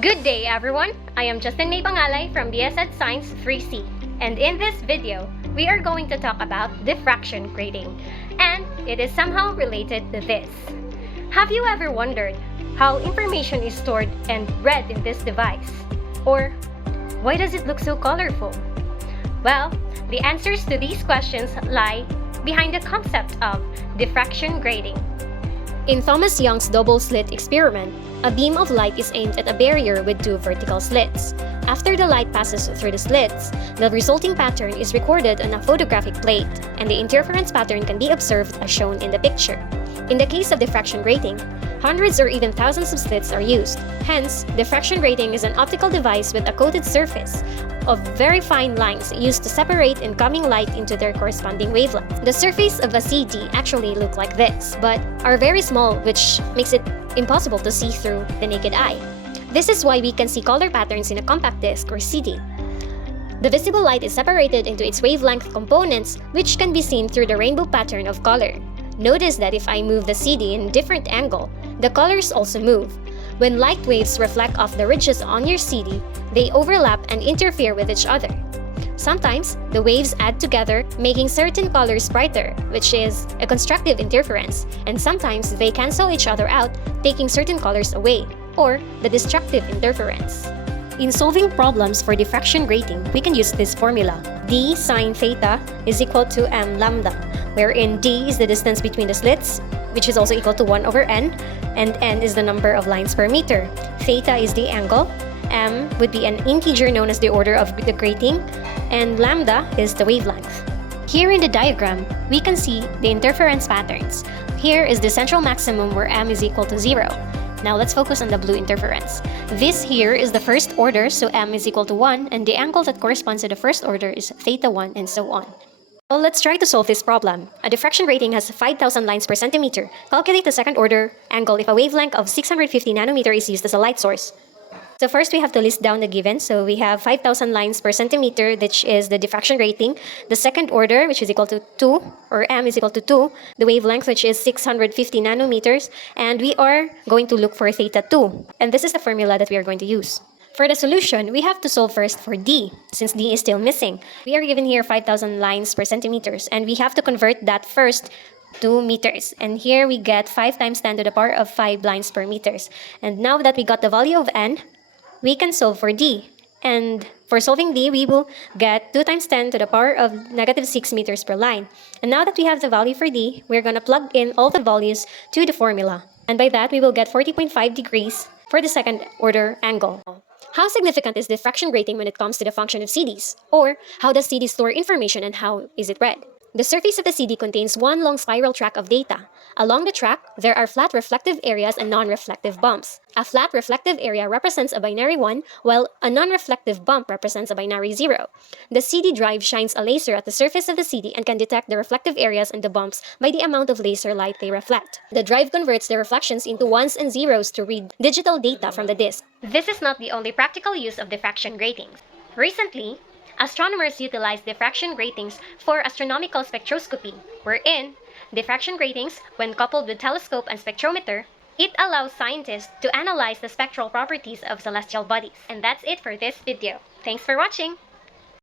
Good day everyone! I am Justin May Pangalay from BSED Science 3C, and in this video, we are going to talk about diffraction grating, and it is somehow related to this. Have you ever wondered how information is stored and read in this device? Or why does it look so colorful? Well, the answers to these questions lie behind the concept of diffraction grating. In Thomas Young's double-slit experiment, a beam of light is aimed at a barrier with two vertical slits. After the light passes through the slits, the resulting pattern is recorded on a photographic plate, and the interference pattern can be observed as shown in the picture. In the case of diffraction grating, hundreds or even thousands of slits are used. Hence, diffraction grating is an optical device with a coated surface of very fine lines used to separate incoming light into their corresponding wavelength. The surface of a CD actually look like this, but are very small, which makes it impossible to see through the naked eye. This is why we can see color patterns in a compact disc or CD. The visible light is separated into its wavelength components, which can be seen through the rainbow pattern of color. Notice that if I move the CD in a different angle, the colors also move. When light waves reflect off the ridges on your CD, they overlap and interfere with each other. Sometimes, the waves add together, making certain colors brighter, which is a constructive interference, and sometimes they cancel each other out, taking certain colors away, or the destructive interference. In solving problems for diffraction grating, we can use this formula. D sine theta is equal to m lambda, wherein d is the distance between the slits, which is also equal to 1 over n, and n is the number of lines per meter. Theta is the angle, m would be an integer known as the order of the grating, and lambda is the wavelength. Here in the diagram, we can see the interference patterns. Here is the central maximum where m is equal to 0. Now let's focus on the blue interference. This here is the first order, so m is equal to 1, and the angle that corresponds to the first order is theta 1, and so on. Well, let's try to solve this problem. A diffraction grating has 5,000 lines per centimeter. Calculate the second order angle if a wavelength of 650 nanometer is used as a light source. So first we have to list down the given. So we have 5,000 lines per centimeter, which is the diffraction grating. The second order, which is equal to 2, or m is equal to 2. The wavelength, which is 650 nanometers. And we are going to look for theta 2. And this is the formula that we are going to use. For the solution, we have to solve first for d, since d is still missing. We are given here 5,000 lines per centimeters, and we have to convert that first to meters. And here we get 5 times 10 to the power of 5 lines per meters. And now that we got the value of n, we can solve for d. And for solving d, we will get 2 times 10 to the power of negative 6 meters per line. And now that we have the value for d, we're going to plug in all the values to the formula. And by that, we will get 40.5 degrees for the second order angle. How significant is diffraction grating when it comes to the function of CDs? Or how does CD store information and how is it read? The surface of the CD contains one long spiral track of data. Along the track, there are flat reflective areas and non-reflective bumps. A flat reflective area represents a binary 1, while a non-reflective bump represents a binary 0. The CD drive shines a laser at the surface of the CD and can detect the reflective areas and the bumps by the amount of laser light they reflect. The drive converts the reflections into ones and zeros to read digital data from the disk. This is not the only practical use of diffraction gratings. Recently, astronomers utilize diffraction gratings for astronomical spectroscopy, wherein diffraction gratings, when coupled with telescope and spectrometer, it allows scientists to analyze the spectral properties of celestial bodies. And that's it for this video. Thanks for watching!